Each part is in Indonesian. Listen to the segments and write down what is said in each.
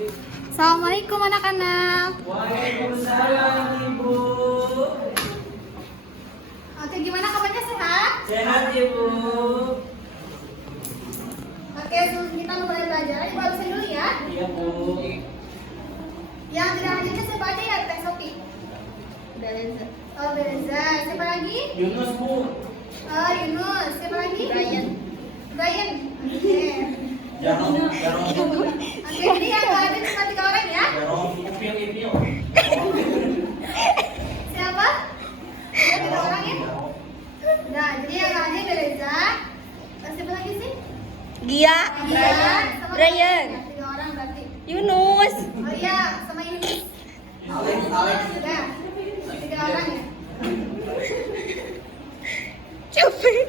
Assalamualaikum anak-anak. Waalaikumsalam Ibu. Oke, gimana kabarnya, sehat? Sehat Ibu. Oke, sebelum kita mulai belajar, Ibu habisin dulu ya. Iya Bu. Yang tidak hadirnya siapa aja ya, Teh Sopi? Beleza. Oh, Beleza. Siapa lagi? Yunus Bu. Oh, Yunus. Siapa lagi? Brian. Brian. Oke. Jarong Bu. Oke, jadi yang nggak ada cuma 3 orang ya? Jarong Ipil. Siapa? Ya, 3 orang ya? Nah, jadi yang nggak ada Beleza. Siapa lagi sih? Gia, Sama Brian, ya, 3 orang berarti. Yunus. Oh iya, sama Yunus. Alex. Sudah. 3 orang ya? Capek.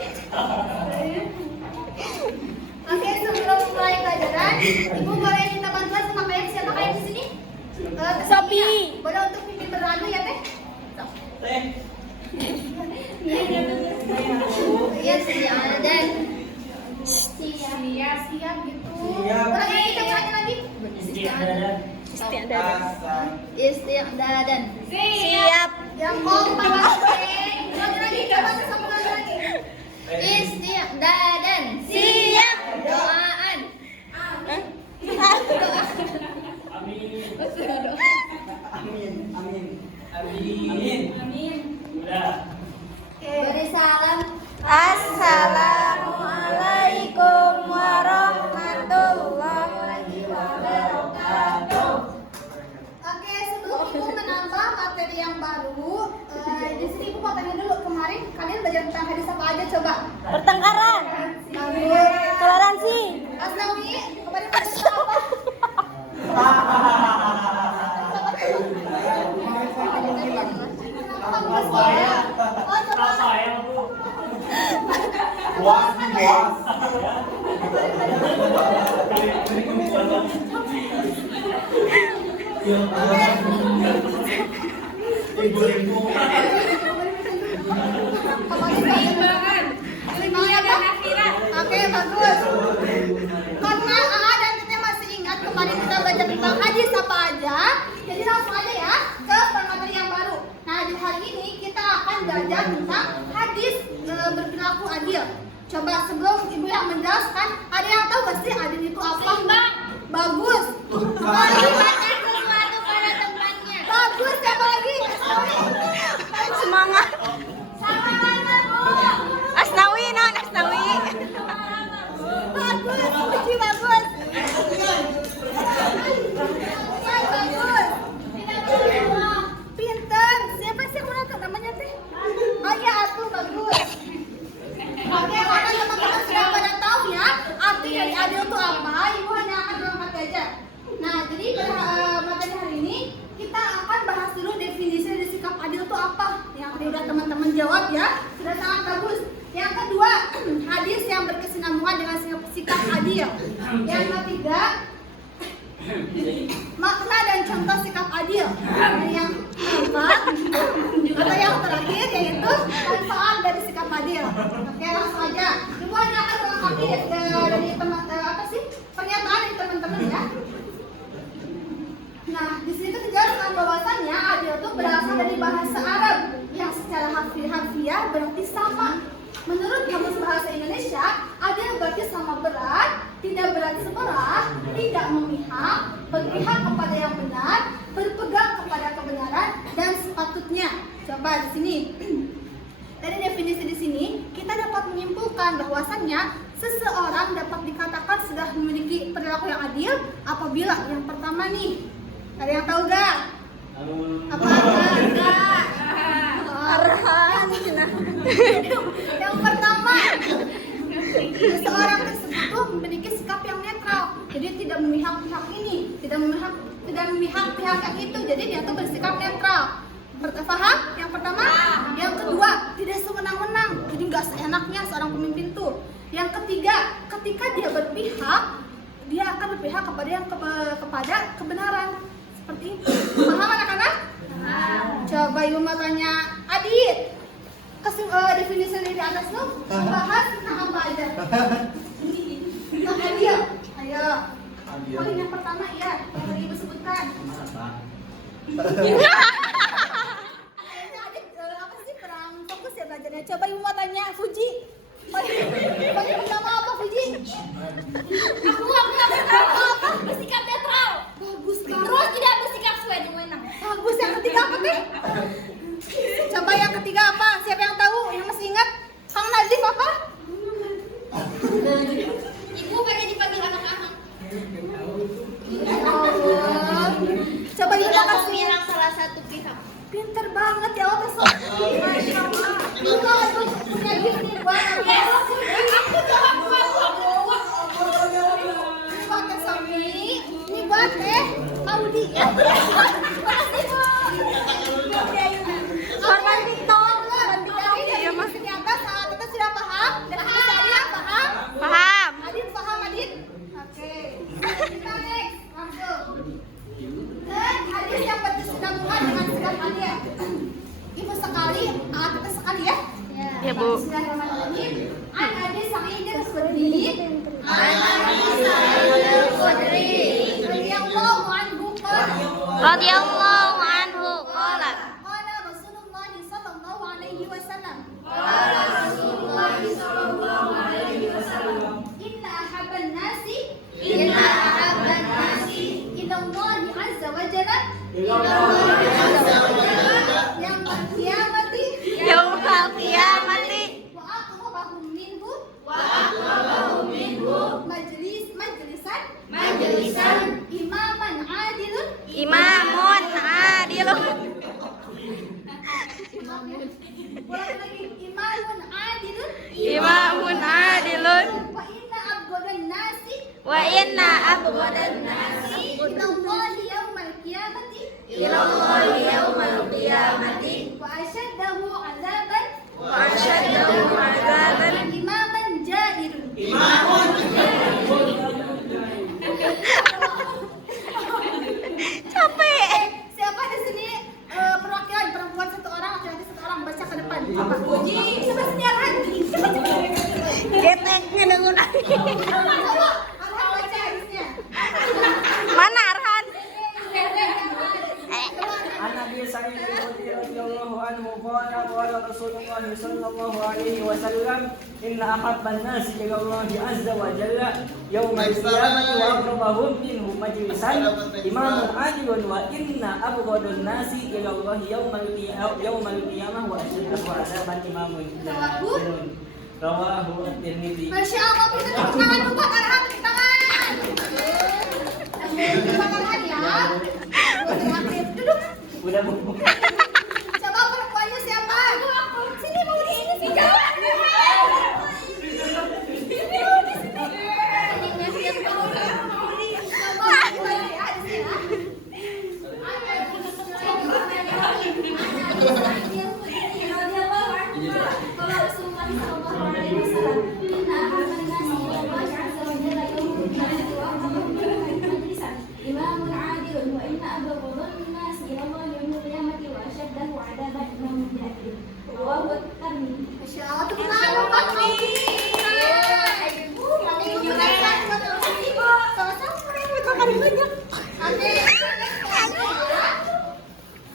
Oke, sebelum mulai pelajaran, Ibu boleh minta bantuan sama kalian. Siapa kalian di sini? Sopi. Boleh untuk pimpin berlalu ya, Teh? Teh. Iya, siap. Dan siap gitu. Siap. Boleh kita ulangi lagi? Istiqdadan. Siap. Yang kompak lagi. Ulangi lagi, coba sama lagi. Istiqdadan. Siap. Doaan. Amin. Udah. Beri salam. Assalamualaikum warahmatullahi wabarakatuh. Oke, sebelum Ibu menambah materi yang baru, di sini Ibu mau tanya dulu, kemarin kalian belajar tentang hadis apa aja coba? Pertengkaran. Bagus. Toleransi. Asnawi, kemarin belajar tentang apa? Oh, coba. Apa ya Bu? Puas. Ibu. Oke, bagus. Karena AA dan Teteh masih ingat kemarin kita belajar tentang hadis apa aja, jadi langsung aja ya ke materi yang baru. Nah, di hari ini kita akan belajar tentang hadis berperilaku adil. Coba sebelum Ibu yang menjelaskan, ada yang tahu gak sih adil itu apa? Bagus. Berikan sesuatu pada tempatnya. Bagus, siapa lagi? Semangat. Asnawi, non Asnawi. Bagus, Puji bagus. Bagus. Pinter. Siapa sih aku tahu namanya teh? Oh iya, Atu bagus. Oke, karena teman-teman sudah pada tahu ya arti dari adil itu apa, Ibu hanya akan melengkapi aja. Nah, jadi pada materi hari ini kita akan bahas dulu definisi dari sikap adil itu apa. Yang tadi udah teman-teman jawab ya, sudah sangat bagus. Yang kedua, hadis yang berkesinambungan dengan sikap adil. Yang ketiga, makna dan contoh sikap adil. Dan yang keempat, atau yang terakhir yaitu manfaat dari sikap adil. Oke, langsung aja. Ibu hanya akan melengkapi dari pernyataan dari teman-teman ya. Nah, di sini tuh dijelaskan bahwasannya adil itu berasal dari bahasa Arab yang secara harfiah berarti sama. Menurut Kamus Bahasa Indonesia, adil berarti sama berat, tidak berarti sebelah, tidak memihak, berpihak kepada yang benar, berpegang kepada kebenaran, dan sepatutnya. Coba di sini. Dari definisi di sini, kita dapat menyimpulkan bahwasannya seseorang dapat dikatakan sudah memiliki perilaku yang adil apabila yang pertama nih, ada yang tahu gak? Apa? Enggak. Yang pertama, seseorang tersebut memiliki sikap yang netral, jadi tidak memihak pihak ini, tidak memihak pihak yang itu, jadi dia tuh bersikap netral. Paham? Yang pertama. Yang kedua, tidak sewenang-wenang, jadi nggak seenaknya seorang pemimpin tuh. Yang ketiga, ketika dia berpihak, dia akan berpihak kepada kebenaran. Seperti itu. Paham anak-anak? Coba Ibu mau tanya Adit, definisi dari atas tuh bahas tentang apa aja? Tentang adil. Ayo. Poin yang pertama ya, yang tadi Ibu sebutkan. Adik, apa sih kurang fokus ya belajarnya? Coba Ibu mau tanya Fuji. Poin pertama apa Fuji? Aku apa? Bersikap netral. Bagus banget. Terus tidak bersikap sesuai dengan wewenang. Bagus. Yang ketiga apa teh? Coba yang ketiga apa? Siapa yang tahu? Yang masih ingat? Kang Nazif apa? Ibu pengen dipanggil anak-anak. Coba Ibu kasih menyerang salah satu pihak. pinter banget ya Allah sok. Masya Allah. Ibu punya gift nih buat aku jawab buat Teh Sofi. Ini buat Teh Maudi ya. Makasih Bu. Korban TikTok. Dari masih di atas saat kita sudah paham. Dan saya paham. Paham. Adit paham Adit? Oke. Kita next langsung. Dan hadis yang berkesinambungan dengan segala hadiah. Ibu sekali, kita sekali ya. Ya, Bu. Bismillahirrahmanirrahim. An hadis Sa'id al-Khudri. Radhiyallahu anhu qala. Radhiyallahu anhu qala. Qala Rasulullah sallallahu alaihi wasallam. Inna ahabban nasi ila Allah azza wa jalla yaumal qiyamati Yaumal qiyamati wa aqrabahum minhu majlisan imaman adilun imamun adilun. Ulang lagi, imamun adilun Imamun adilun. wa inna abghadan nasi Wa inna abghadan nasi ilallahi yaumal qiyamati ilallahi yaumal qiyamati wa ashaddahu azaban wa ashaddahu azaban imaman jairun. capek. Siapa di sini perwakilan perempuan satu orang, laki-laki satu orang, baca ke depan. Apa? Puji. Coba sini Arhan. Getek ngedengun. Coba Arhan baca hadisnya. Mana Arhan? عن ابي سعيد الخدري رضي الله عنه قال قال رسول الله صلى الله عليه وسلم ان احب الناس الى الله عز وجل يوم القيامه واقربهم منه مجلسا امام عادل وان ابغض الناس الى الله يوم القيامه واشده عذابا امام جاهل رواه الترمذي. Masya Allah, kita tepuk tangan dulu buat Arhan, tepuk tangan. Tepuk tangan ya. Aktif. Duduk. Udah bu. Coba perempuannya siapa? Sini mau di ini sih. Masya Allah, tepuk tangan dulu buat Maudi.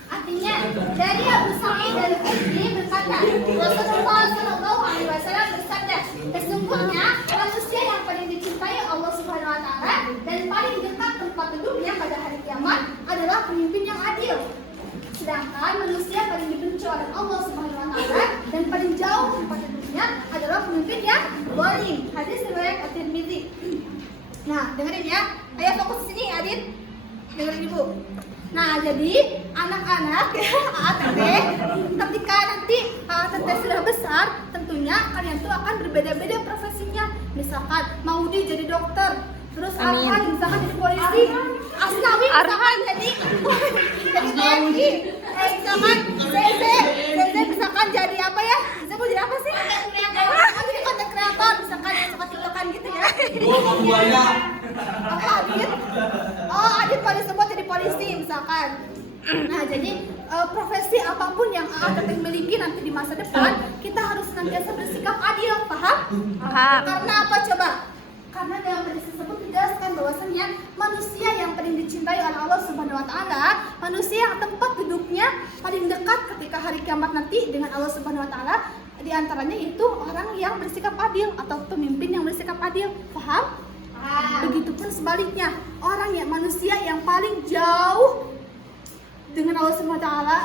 Artinya dari Abu Sa'id al-Khudri berkata, Rasulullah Shallallahu Alaihi Wasallam bersabda, sesungguhnya manusia yang paling dicintai Allah Subhanahu Wa Taala dan paling dekat tempat duduknya pada hari kiamat adalah pemimpin yang adil. Sedangkan manusia paling dibenci oleh Allah Subhanahu Wa Taala dan paling jauh tempat duduknya adalah pemimpin yang zalim. Hadis riwayat At-Tirmidzi. Nah, dengerin ya. Ayo fokus di sini, Adit. Dengerin Ibu. Nah, jadi anak-anak ya, Teteh, ketika nanti Teteh sudah besar, tentunya kalian tuh akan berbeda-beda profesinya. Misalkan Maudi jadi dokter, terus Arhan misalkan jadi polisi, Asnawi misalkan jadi TNI, misalkan Zeze misalkan jadi apa ya? Zeze mau jadi apa sih? Jadi konten kreator, misalkan suka tiktokan gitu ya. Apa Adit? Oh, Adit paling sempat jadi polisi misalkan. Nah, jadi profesi apapun yang Teteh miliki nanti di masa depan, kita harus senantiasa bersikap adil, paham? Paham. Karena apa coba? Karena dalam hadis tersebut dijelaskan bahwasanya manusia yang paling dicintai oleh Allah Subhanahu wa taala, manusia yang tempat duduknya paling dekat ketika hari kiamat nanti dengan Allah Subhanahu wa taala, di antaranya itu orang yang bersikap adil atau pemimpin yang bersikap adil. Paham? Begitupun sebaliknya, orang yang manusia yang paling jauh dengan Allah Subhanahu wa taala,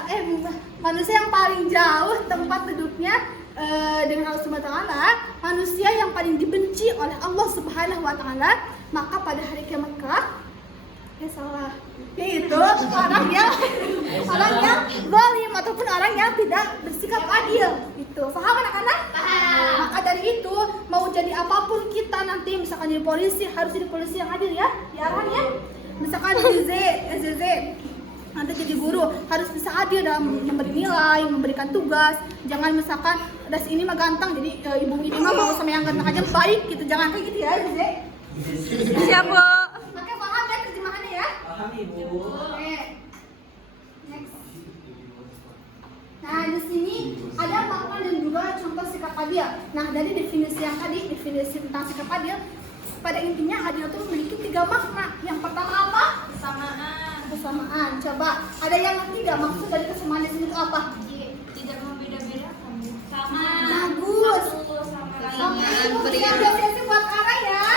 manusia yang paling jauh tempat duduknya dengan Allah Subhanahu wa taala, manusia yang paling dibenci oleh Allah Subhanahu wa taala, maka pada hari kiamat kelak yaitu orang yang zalim ataupun orang yang tidak bersikap adil. Itu paham anak-anak? Maka dari itu mau jadi apapun kita nanti, misalkan jadi polisi, harus jadi polisi yang adil ya, diarahnya. Misalkan ZZ nanti jadi guru, harus bisa adil dalam memberi nilai, memberikan tugas. Jangan misalkan das ini mah ganteng, jadi ibu ini mah mau sama yang ganteng aja baik gitu. Jangan kayak gitu ya, ZZ. Siap, Bu. Oke, paham ya terjemahannya ya? Paham Ibu. Oke. Next. Nah, di sini ada makna dan juga contoh sikap adil. Nah, dari definisi yang tadi, definisi tentang sikap adil, pada intinya adil itu memiliki 3 makna. Yang pertama apa? Kesamaan. Coba, ada yang ngerti nggak maksud dari kesamaan di sini itu apa? Tidak membeda-bedakan. Sama. Bagus. Sama. Yang biasa buat Ara ya.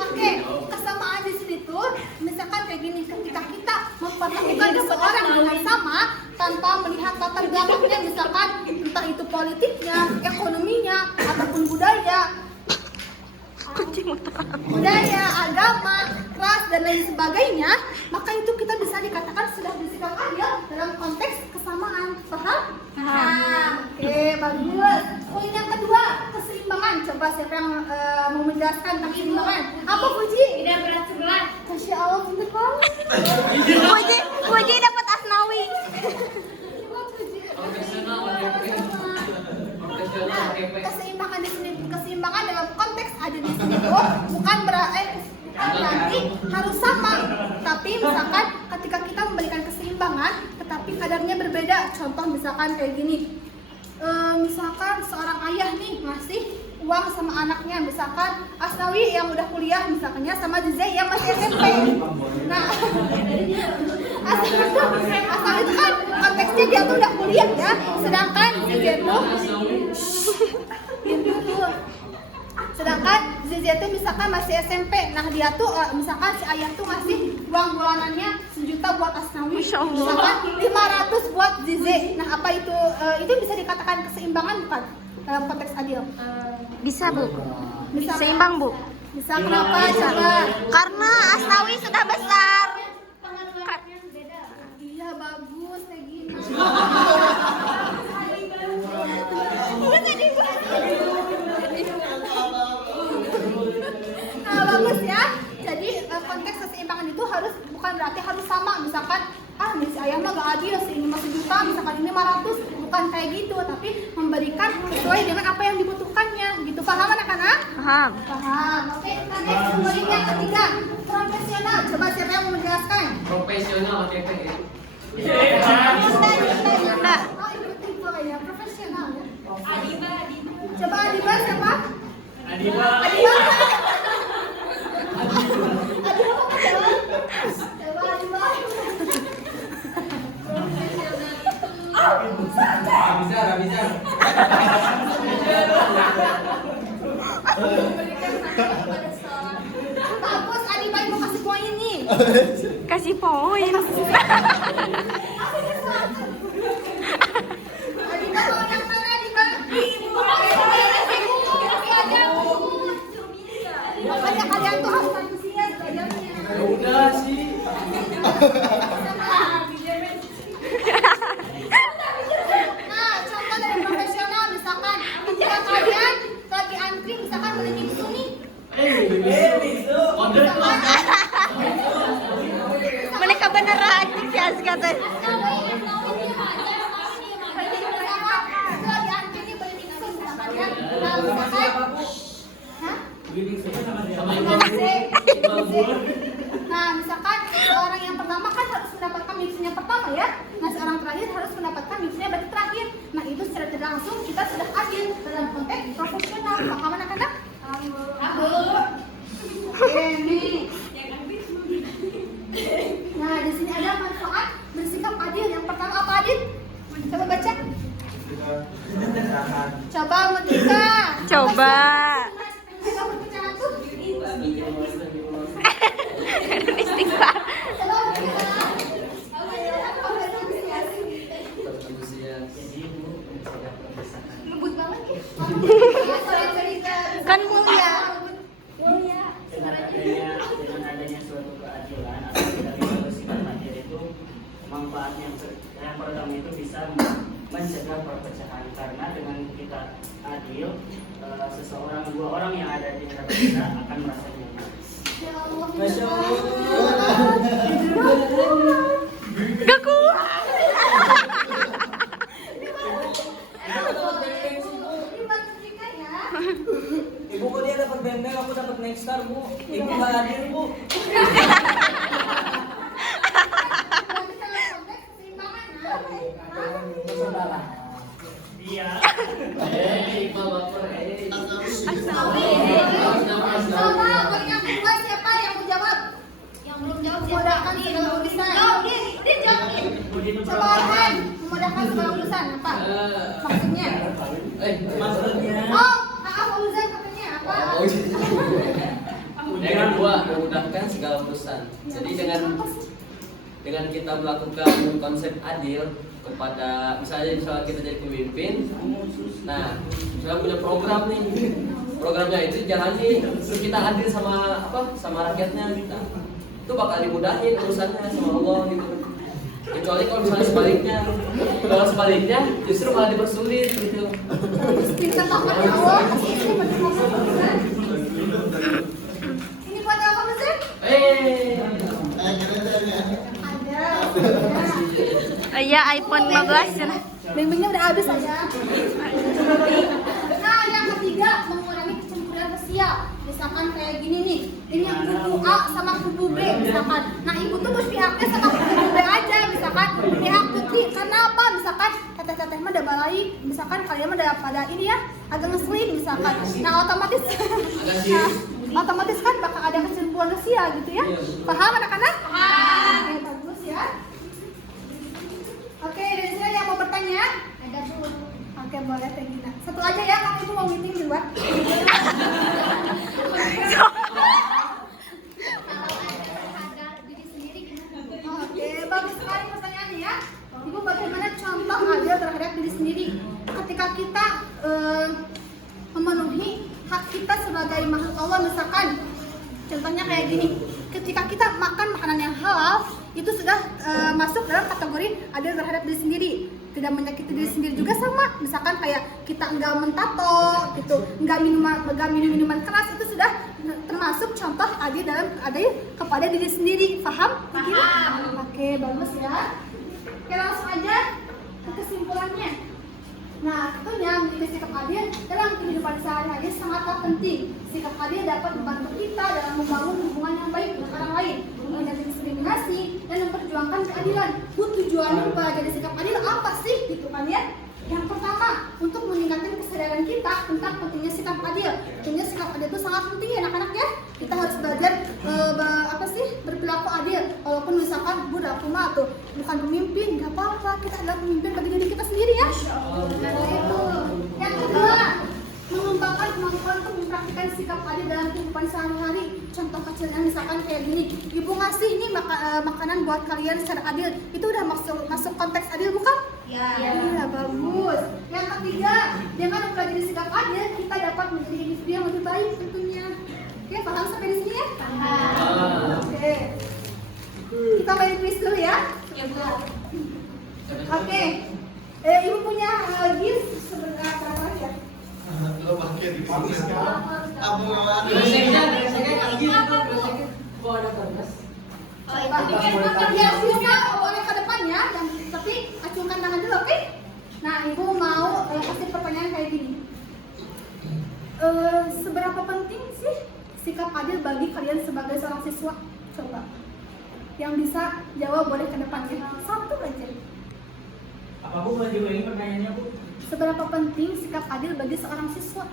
Oke, kesamaan di sini tuh misalkan kayak gini, ketika kita memperlakukan seseorang dengan sama tanpa melihat latar belakangnya, misalkan entah itu politiknya, ekonominya, ataupun budaya, agama, ras dan lain sebagainya, maka itu kita bisa dikatakan sudah bersikap adil dalam konteks kesamaan. Paham? Oke, bagus. Poin yang kedua, keseimbangan. Coba siapa yang mau menjelaskan tentang keseimbangan? Apa Puji? Tidak berat sebelah. Masya Allah, pintar banget. Puji dapat asnawi. Nah, keseimbangan dalam konteks ada di sini tuh bukan berarti harus sama, tapi misalkan ketika kita memberikan keseimbangan tetapi kadarnya berbeda. Contoh misalkan kayak gini, misalkan seorang ayah nih ngasih uang sama anaknya, misalkan Asnawi yang udah kuliah misalkannya sama Jizay yang masih SMP. Nah, Asnawi itu kan konteksnya dia tuh udah kuliah ya, sedangkan Jizay tuh itu misalkan masih SMP. Nah, dia tuh misalkan si ayah tuh ngasih uang bulanannya 1 juta buat Asnawi, misalkan 500 buat Zize. Nah, apa itu bisa dikatakan keseimbangan bukan dalam konteks adil? Bisa, Bu. Bisa kan? Seimbang, Bu. Bisa, kenapa? Coba. Karena asnawi sudah besar. Iya, bagus kayak gini. Nah, bagus ya. Jadi konteks keseimbangan itu bukan berarti harus sama. Misalkan ini si ayah mah gak adil, si ini mah 1 juta, misalkan ini 500, bukan kayak gitu, tapi memberikan sesuai dengan apa yang dibutuhkannya. Gitu, paham anak-anak? Paham. Paham. Oke, kita next poin yang ketiga, profesional. Coba siapa yang mau menjelaskan? Profesional OTP. Yunda. Oh, itu tipe kayaknya profesional ya. Adiba. Coba Adiba siapa? Adiba. Coba Adiba. Bisa. Bagus, Adiba mau kasih poin nih. Kasih poin. Adiba mau yang mana Adiba? Makanya kalian tuh harus antusias belajarnya. Udah sih. Nah, contoh dari profesional misalkan ketika kalian lagi antri misalkan beli bisu nih. Misalkan Mereka beneran si Azka teh. lagi antri nih beli bisu misalkan ya. Nah, misalkan Nah, misalkan seorang yang pertama kan harus mendapatkan mixing yang pertama ya. Nah, seorang terakhir harus mendapatkan tidak langsung kita sudah adil dalam konteks profesional. Paham anak-anak? Oke, nih. Nah, di sini ada manfaat bersikap adil. Yang pertama apa, Adil? Coba baca. Coba Mutika. Coba. Coba perpecahan tuh. Istighfar. Coba Mutika. Lembut banget ya. Kan mulia. Dengan adanya suatu keadilan atau dari bersikap adil itu manfaatnya yang pertama itu bisa mencegah perpecahan, karena dengan kita adil seseorang dua orang yang ada di antara kita akan merasa nyaman. Ya Allah. Masya Allah. Gak kuat. Ibu kok dia dapat benteng, aku dapat Nexstar, Bu. Ibu nggak adil, Bu. Iya. Iqbal baper. Sama, yang kedua siapa yang mau jawab? Yang belum jawab siapa? Memudahkan segala urusan. Dia jawab. Coba Orhan, memudahkan segala urusan apa? Maksudnya? Maksudnya. Oh, Fauzan katanya apa? Yang kedua, memudahkan segala urusan. Jadi dengan kita melakukan konsep adil kepada misalnya kita jadi pemimpin, nah misalnya punya program nih, programnya itu jalani, terus kita adil sama rakyatnya, nah, itu bakal dimudahin urusannya sama Allah gitu. Kecuali kalau misalnya sebaliknya justru malah dipersulit gitu. Kita takut ya Allah. Ini buat apa Fauzan? Ada. Iya, iPhone 15. Bimbingnya udah habis aja. Nah, yang ketiga mengurangi kecemburuan sosial. Misalkan kayak gini nih, ini kubu A sama kubu B misalkan. Nah, ibu tuh berpihaknya sama kubu B aja misalkan. Pihak putri karena apa? Misalkan teteh-teteh mah udah balai, misalkan kalian mah udah pada ini ya, agak ngeselin misalkan. Nah, otomatis otomatis kan bakal ada kecemburuan sosial gitu ya. Paham anak-anak? Paham. Oke, bagus ya. Oke, dari sini ada yang mau bertanya? Ada Bu. Oke, boleh Teh Gina. Satu aja ya, kami itu mau meeting di luar. Oke, bagus sekali pertanyaannya ya. Ibu, bagaimana contoh adil terhadap diri sendiri ketika kita memenuhi hak kita sebagai makhluk Allah, misalkan contohnya kayak gini, ketika kita makan makanan yang halal itu sudah masuk dalam kategori adil terhadap diri sendiri, tidak menyakiti diri sendiri juga sama, misalkan kayak kita enggak mentato gitu, enggak minum minuman keras, itu sudah termasuk contoh adil dalam adil kepada diri sendiri. Paham? Paham. Oke, bagus ya. Oke, langsung aja ke kesimpulannya. Nah, tentunya memiliki sikap adil dalam kehidupan sehari-hari sangatlah penting. Sikap adil dapat membantu kita dalam membangun hubungan yang baik dengan orang lain, menghindari diskriminasi, dan memperjuangkan keadilan. Tujuannya mempelajari sikap adil apa sih? Gitu kan ya? Yang pertama, untuk meningkatkan kesadaran kita tentang pentingnya sikap adil. Tentunya sikap adil itu sangat penting ya anak-anak ya. Kita harus belajar berperilaku adil. Walaupun misalkan aku mah tuh bukan pemimpin, nggak apa-apa. Kita adalah pemimpin bagi diri kita sendiri ya. Itu. Yang kedua, mengembangkan kemampuan untuk mempraktikkan sikap adil dalam kehidupan sehari-hari. Contoh kecilnya misalkan kayak gini, ibu ngasih ini makanan buat kalian secara adil, itu udah masuk konteks adil bukan? Iya, bagus. Yang ketiga, dengan mempelajari sikap adil, kita dapat menjadi individu yang lebih baik tentunya. Oke, paham sampai di sini ya? Paham. Oke. Kita main quiz dulu ya. Oke. Ibu punya gift seberapa lagi ya? Lo pakai di sini sekarang. Abu ngawar. Reseknya kalau gitu kok ada kertas. Ya, silakan boleh ke depannya, tapi acungkan tangan dulu, oke? Nah, ibu mau kasih pertanyaan kayak gini. Seberapa penting sih sikap adil bagi kalian sebagai seorang siswa? Coba. Yang bisa jawab boleh ke depannya. Satu aja. Apa Bu boleh diulangi pertanyaannya Bu? Seberapa penting sikap adil bagi seorang siswa?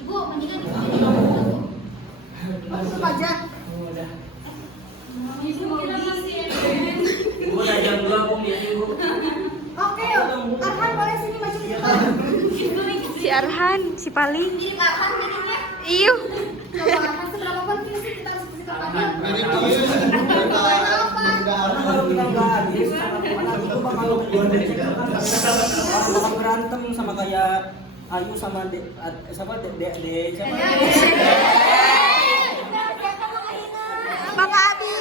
Ibu, mendingan tutup aja. Ibu udah jam 2 Bu, lihat Ibu. Oke, Arhan boleh sini maju ke depan. Si Arhan, si Paling. Ini Arhan minumnya. Iuh. Coba Arhan, seberapa penting sih kita harus bersikap adil? Ini dia. Karena kalau kita nggak adil, anak itu bakal berantem sama kayak Ayu sama siapa Bang Abi.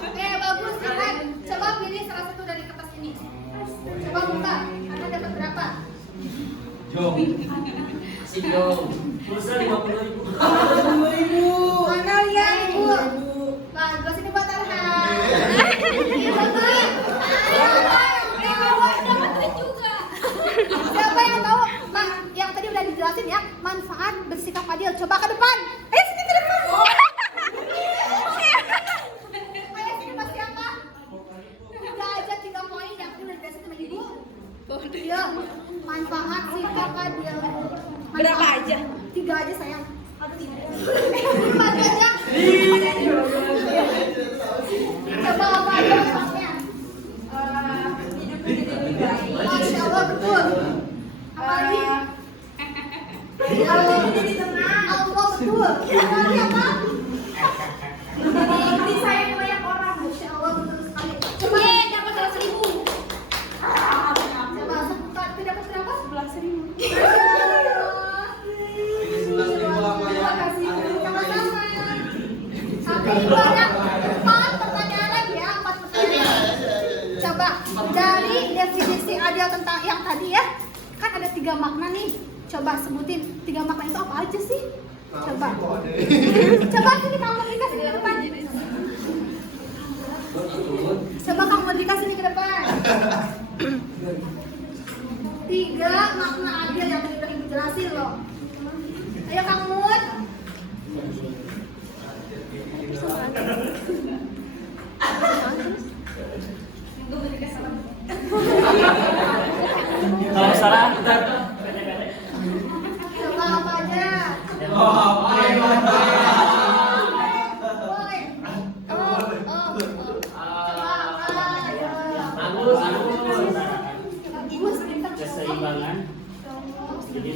Oke, bagus. Arhan, coba pilih salah satu dari kertas ini. Coba buka. Arhan dapat berapa? Si Jong. Pulsa 50.000. Mana lihat Ibu? Bagus, ini buat Arhan. Siapa yang tahu? Yang tadi udah dijelasin ya, manfaat bersikap adil. Coba ke depan. Ayo sini ke depan. Ayo sini Mas siapa? Udah aja 3 poin yang tadi udah dijelasin sama Ibu. Iya, manfaat sikap adil. Berapa aja? 3 aja sayang. 4 aja. Coba apa aja manfaatnya? Masya Allah, betul. Apa lagi? Allah betul. Apa lagi apa? Ini saya banyak orang. Masya Allah, betul sekali. Coba dapat 100.000. Coba itu dapat berapa? 11.000. Terima kasih. Sama-sama. Sampai Ibu ada 4 pertanyaan lagi ya, 4 pertanyaan. Coba dari definisi adil tentang yang tadi ya, kan ada 3 makna nih. Coba sebutin 3 makna itu apa aja sih? Coba. Coba sini kamu Modrika sini ke depan. Coba kamu Modrika sini ke depan. 3 makna adil yang tadi udah Ibu jelasin loh. Ayo Kang Mud. Kalau salah kita Coba apa aja? Boy. Coba apa? Ayo. Bagus, pintar. keseimbangan. Jadi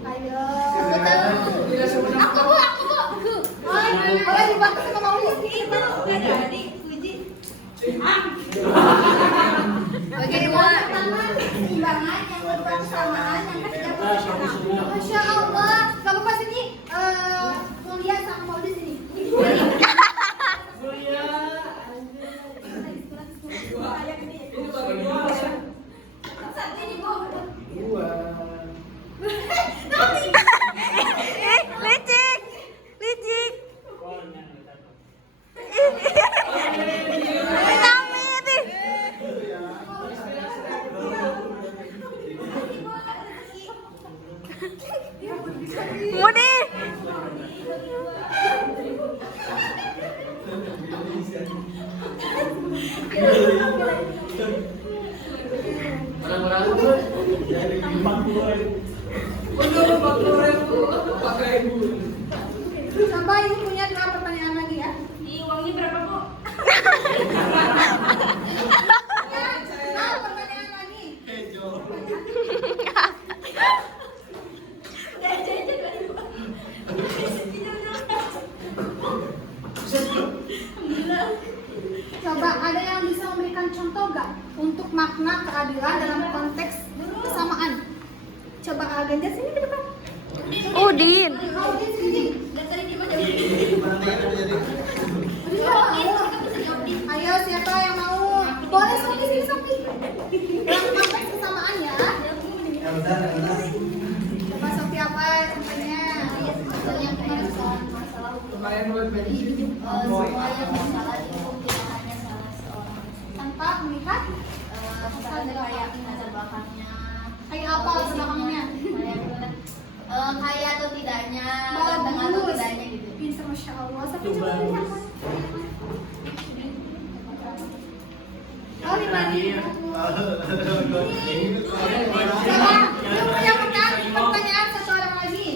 Ayo. Aku bu. Boleh dibantu sama Mauli. Bagaimana tangan keseimbangan yang kedua kesamaan yang ketiga proporsional. Masya Allah. Kamu pas ini kuliah sama Mauli sini. Licik. Licik. Amit. Mudi. Orang-orang Coba Ibu punya 2 pertanyaan lagi ya. Uangnya berapa, Bu? Ya, pertanyaan lagi. Coba ada yang bisa memberikan contoh gak untuk makna keadilan dalam konteks kesamaan? Coba Ganjar sini ke depan. Udin. Udin sini. Ayo siapa yang mau? Boleh Sofi sini Sofi. Dalam konteks kesamaan ya. Coba Sofi apa contohnya? Yang kemarin soal masalah hukum. Semua yang masalah di hukum tidak hanya salah seorang. Tanpa melihat misalnya kayak apa belakangnya? Kaya atau tidaknya, Bagus. ganteng atau tidaknya gitu. Pintar, masya Allah. Tapi Itu coba lihat. bagus. Oh, di mana? Coba, yang pertanyaan satu orang lagi.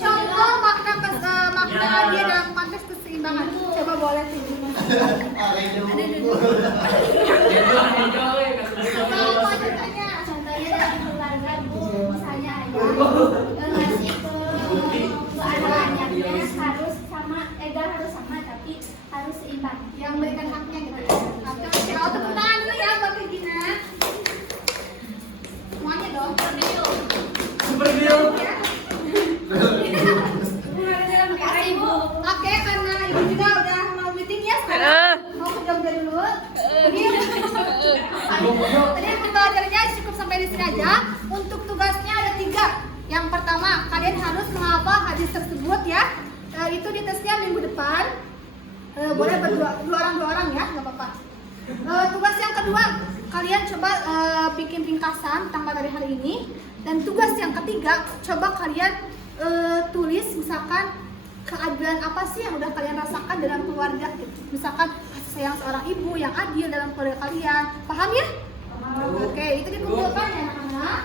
Contoh makna hadiah dalam konteks keseimbangan. Coba boleh sih. Kalau ceritanya, Contohnya dalam keluarga bu, misalnya ayah ngasih ke anak-anaknya harus sama, gak harus sama tapi harus seimbang. yang berikan haknya gitu. Oke, kalau tepuk tangan dulu ya buat Regina. Semuanya dong. Super deal. Kasih bu. Oke, karena ibu juga udah mau meeting ya sekarang. Mau kerja dulu. Tadi pembelajarannya cukup sampai di sini aja. Untuk tugasnya ada 3. Yang pertama, kalian harus menghafal hadis tersebut ya. Itu di tesnya minggu depan. Boleh berdua, 2 orang ya, nggak apa-apa. Tugas yang kedua, kalian coba bikin ringkasan tanggal dari hari ini. Dan tugas yang ketiga, coba kalian tulis misalkan keadilan apa sih yang udah kalian rasakan dalam keluarga gitu. Misalkan kasih sayang seorang ibu yang adil dalam keluarga kalian. Paham ya? Oke, itu dikumpulkan ya anak-anak.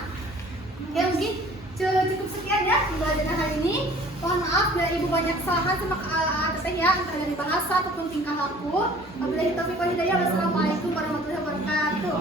Oke, mungkin cukup sekian ya pembelajaran hari ini. Mohon maaf bila ibu banyak kesalahan sama teteh ya, entah dari bahasa ataupun tingkah laku. Wabillahi taufiq wal hidayah. Wassalamualaikum warahmatullahi wabarakatuh.